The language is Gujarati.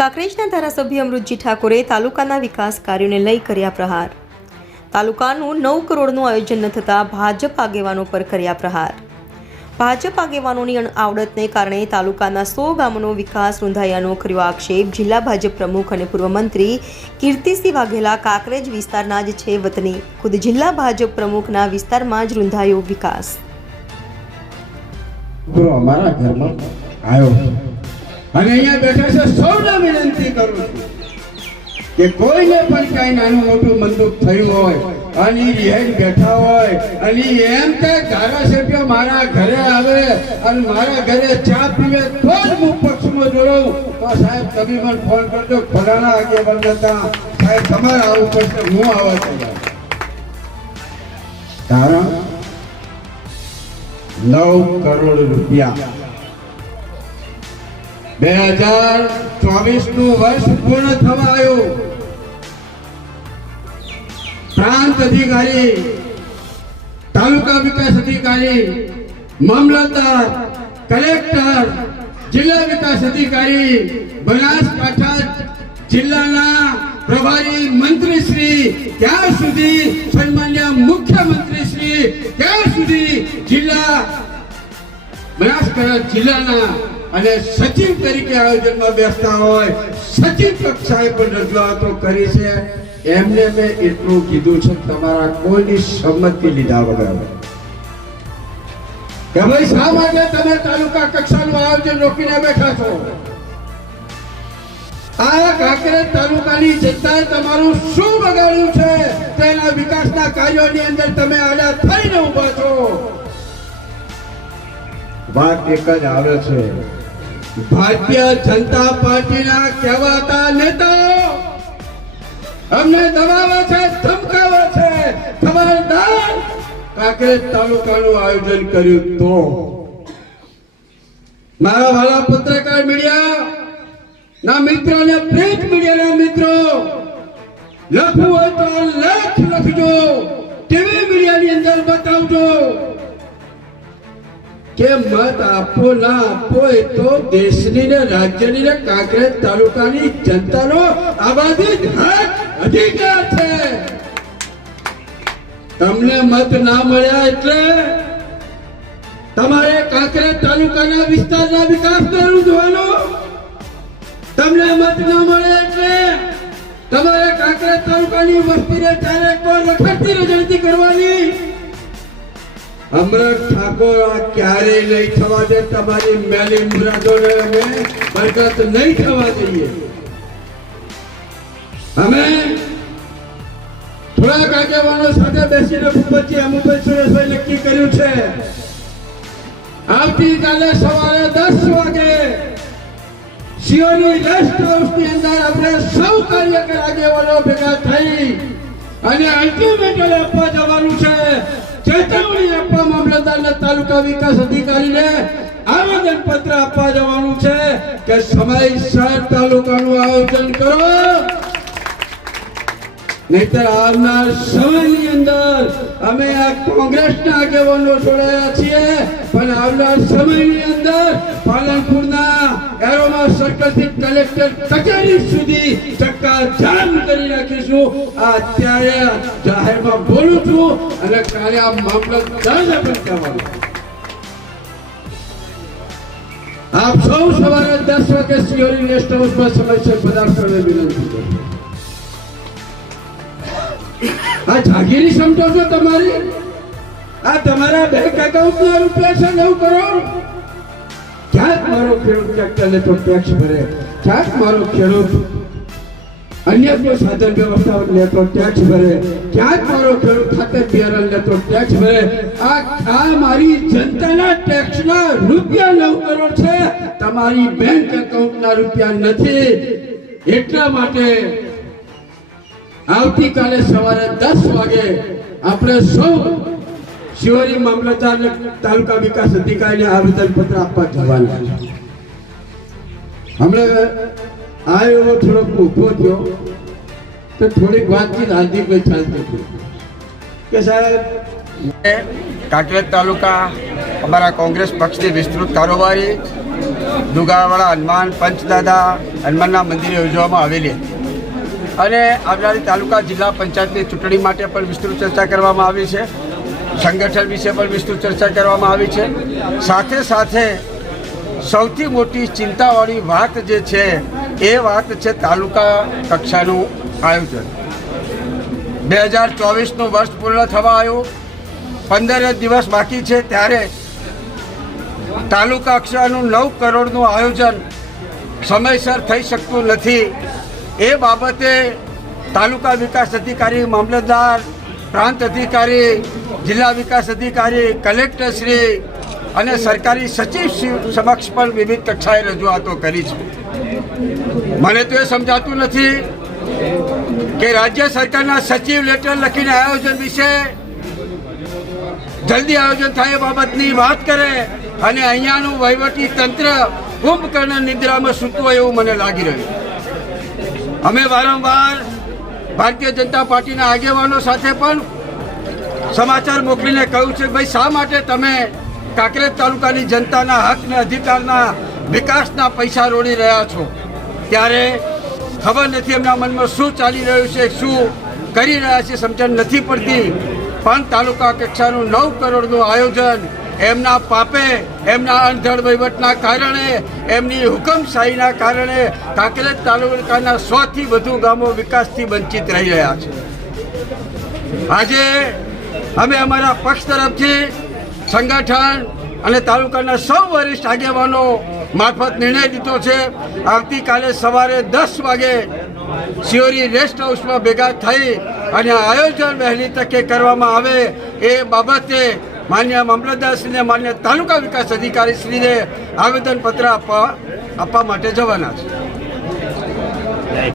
કાંકરેજના ધારાસભ્ય અમૃતજી ઠાકોરે તાલુકાના વિકાસ કાર્યોને લઈ કર્યા પ્રહાર। તાલુકાનું 9 કરોડનું આયોજન ન થતાં ભાજપ આગેવાનો પર કર્યા પ્રહાર। ભાજપ આગેવાનોની આવડતને કારણે તાલુકાના 100 ગામોનો વિકાસ રૂંધાયાનો કર્યો આક્ષેપ। જિલ્લા ભાજપ પ્રમુખ અને પૂર્વ મંત્રી કીર્તિસિંહ વાઘેલા કાંકરેજ વિસ્તારના જ છે વતની, ખુદ જિલ્લા ભાજપ પ્રમુખના વિસ્તારમાં જ રૂંધાયો વિકાસ। અમારા ઘરમાં આવ્યો અને અહીંયા બેઠા છે, સૌને વિનંતી કરું છું કે કોઈને પણ કઈ નાનું મોટું મંદુક થયું હોય અને એ બેઠા હોય અને એમ કે ધારાસભ્ય મારા ઘરે આવે અને મારા ઘરે ચા પીવે તો જ હું પક્ષમાં જોડું, તો સાહેબ તમે મને ફોન કરજો, ફલાણા આગેવાન હતા સાહેબ તમારે આવવું પડશે, હું આવવા તૈયાર। કારણ 9 કરોડ રૂપિયા 2024 નું વર્ષ પૂર્ણ થવા આવ્યું। પ્રાંત અધિકારી, તાલુકા વિકાસ અધિકારી, મામલતદાર, કલેક્ટર, જિલ્લા વિકાસ અધિકારી, બનાસકાંઠા જિલ્લાના પ્રભારી મંત્રી શ્રી, ત્યાં સુધી સન્માન્ય મુખ્યમંત્રી શ્રી, ત્યાં સુધી જિલ્લા બનાસકાંઠા જિલ્લાના અને સચિવ તરીકે આયોજનમાં બેસતા હોય સચિવ કક્ષાએ પણ રજૂઆતો કરી છે। એમને મેં એટલું કીધું છે, તમારા કોઈની સંમતિ લીધા વગર કે ભાઈ શા માટે તમે તાલુકા કક્ષાનું આયોજન રોકીને બેઠા છો? આ કાંકરેજ તાલુકાની જનતાએ તમારું શું બગાડ્યું છે? તેના વિકાસના કાર્યોની અંદર તમે આડા થઈને ઊભા છો। વાત એક જ આવે છે, ભારતીય જનતા પાર્ટીના કહેવાતા નેતાઓ અમને દબાવે છે, ધમકાવે છે। ખબરદાર, કાંકરેજ તાલુકાનું આયોજન કર્યું તો મારા વાલા પત્રકાર મીડિયા ના મિત્રો અને પ્રિન્ટ મીડિયાના મિત્રો, લખવું હોય તો લેખ લખજો, ટીવી મીડિયાની અંદર બતાવજો કે મત આપો ના આપો એ તો દેશની ને રાજ્યની ને કાંકરેજ તાલુકાની જનતાનો આબાદી હક અધિકાર છે। તમને મત ના મળ્યા એટલે તમારે કાંકરેજ તાલુકાના વિસ્તારના વિકાસને રૂંધવાનો, તમને મત ના મળે એટલે તમારે કાંકરેજ તાલુકાની વસ્તીને ચારે કોર વખતથી રજૂઆત કરવાની। અમરત ઠાકોર આ ક્યારેય નહીં થવા દે, તમારી મેલી મુરાદોને અમે બરકત નહીં થવા દઈએ। અમે થોડાક આગેવાનો સાથે બેસીને ભૂપતજી અમુભાઈ સુરેશભાઈ નક્કી કર્યું છે, આવતીકાલે સવારે 10 વાગે શિયોની રેસ્ટ હાઉસની અંદર આપણે સૌ કાર્યકર આગેવાનો ભેગા થઈ અને અલ્ટિમેટમ આપવા જવાનું છે, ચેતવણી આપવા મામલતદારને, તાલુકા વિકાસ અધિકારીને આવેદન પત્ર આપવા જવાનું છે કે સમયસર તાલુકાનું આયોજન કરો, નહીતર આવનાર સમયની અંદર અમે આ કોંગ્રેસના આગેવાનો જોડાયા છીએ, પણ આવનાર સમયની અંદર પાલનપુરના એરોમા સર્કલથી કલેક્ટર કચેરી સુધી ચક્કાજામ કરી નાખીશું। આ અત્યારે જાહેરમાં બોલું છું અને કાલે આ મામલતદારને પણ કહેવાનું। આપ સૌ સવારે 10 વાગે સિયોરી રેસ્ટ હાઉસમાં સમયસર પધારવાની વિનંતી કરું। આ જાગીરી સમજો છો તમારી? આ તમારા બેંક એકાઉન્ટના રૂપિયા છે 9 કરોડ। ક્યાંક મારો ખેડૂત ટ્રેક્ટર લેતો ટેક્સ ભરે, ક્યાંક મારો ખેડૂત અન્ય કોઈ સાધન વ્યવસ્થા લેતો ટેક્સ ભરે, ક્યાંક મારો ખેડૂત ખાતે બિયારણ લેતો ટેક્સ ભરે। આ મારી જનતાના ટેક્સના રૂપિયા 9 કરોડ છે, તમારી બેંક એકાઉન્ટના રૂપિયા નથી। એટલા માટે આવતીકાલે સવારે 10 વાગે આપણે સૌ શિવરી મામલતદાર તાલુકા વિકાસ અધિકારીને આવેદન પત્ર આપવા જવાના છે। હમણાં આવ્યો થોડોક ઊભો થયો તો થોડીક વાતચીત હાર્દિકભાઈ ચાલતી હતી કે સાહેબ કાંકરેજ તાલુકા અમારા કોંગ્રેસ પક્ષની વિસ્તૃત કારોબારી દુગાવાળા હનુમાન પંચદાદા હનુમાનના મંદિરે યોજવામાં આવેલી હતી અને આવનારી તાલુકા જિલ્લા પંચાયતની ચૂંટણી માટે પણ વિસ્તૃત ચર્ચા કરવામાં આવી છે. સંગઠન વિશે પણ વિસ્તૃત ચર્ચા કરવામાં આવી છે. સાથે સાથે સૌથી મોટી ચિંતાવાળી વાત જે છે એ વાત છે તાલુકા કક્ષાનું આયોજન. 2024નું વર્ષ પૂર્ણ થવા આવ્યું, 15 દિવસ બાકી છે, ત્યારે તાલુકા કક્ષાનું 9 કરોડનું આયોજન સમયસર થઈ શકતું નથી. એ બાબતે તાલુકા વિકાસ અધિકારી, મામલતદાર, પ્રાંત અધિકારી, જિલ્લા વિકાસ અધિકારી, કલેક્ટરશ્રી અને સરકારી સચિવ સમક્ષ પણ વિવિધ કક્ષાએ રજૂઆતો કરી છે. મને તો એ સમજાતું નથી કે રાજ્ય સરકારના સચિવ લેટર લખીને આયોજન વિશે જલ્દી આયોજન થાય એ બાબતની વાત કરે અને અહીંયાનું વહીવટી તંત્ર કુંભકર્ણ નિદ્રામાં સૂતું હોય એવું મને લાગી રહ્યું. અમે વારંવાર ભારતીય જનતા પાર્ટીના આગેવાનો સાથે પણ સમાચાર મોકલીને કહ્યું છે કે ભાઈ શા માટે તમે કાંકરેજ તાલુકાની જનતાના હક અને અધિકારના વિકાસના પૈસા રોડી રહ્યા છો. ત્યારે ખબર નથી એમના મનમાં શું ચાલી રહ્યું છે, શું કરી રહ્યા છે, સમજણ નથી પડતી. પણ તાલુકા કક્ષાનું 9 કરોડનું આયોજન એમના પાપે, એમના અણધડ વહીવટના કારણે, એમની હુકમશાહીના કારણે કાંકરેજ તાલુકાના 100થી વધુ ગામો વિકાસથી વંચિત રહી રહ્યા છે. આજે અમે અમારા પક્ષ તરફથી સંગઠન અને તાલુકાના સૌ વરિષ્ઠ આગેવાનો મારફત નિર્ણય લીધો છે. આવતીકાલે સવારે 10 વાગે શિયોરી રેસ્ટ હાઉસમાં ભેગા થઈ અને આયોજન વહેલી તકે કરવામાં આવે એ બાબતે માન્ય મામલતદારશ્રીને, માન્ય તાલુકા વિકાસ અધિકારીશ્રીને આવેદનપત્ર આપવા માટે જવાના છે.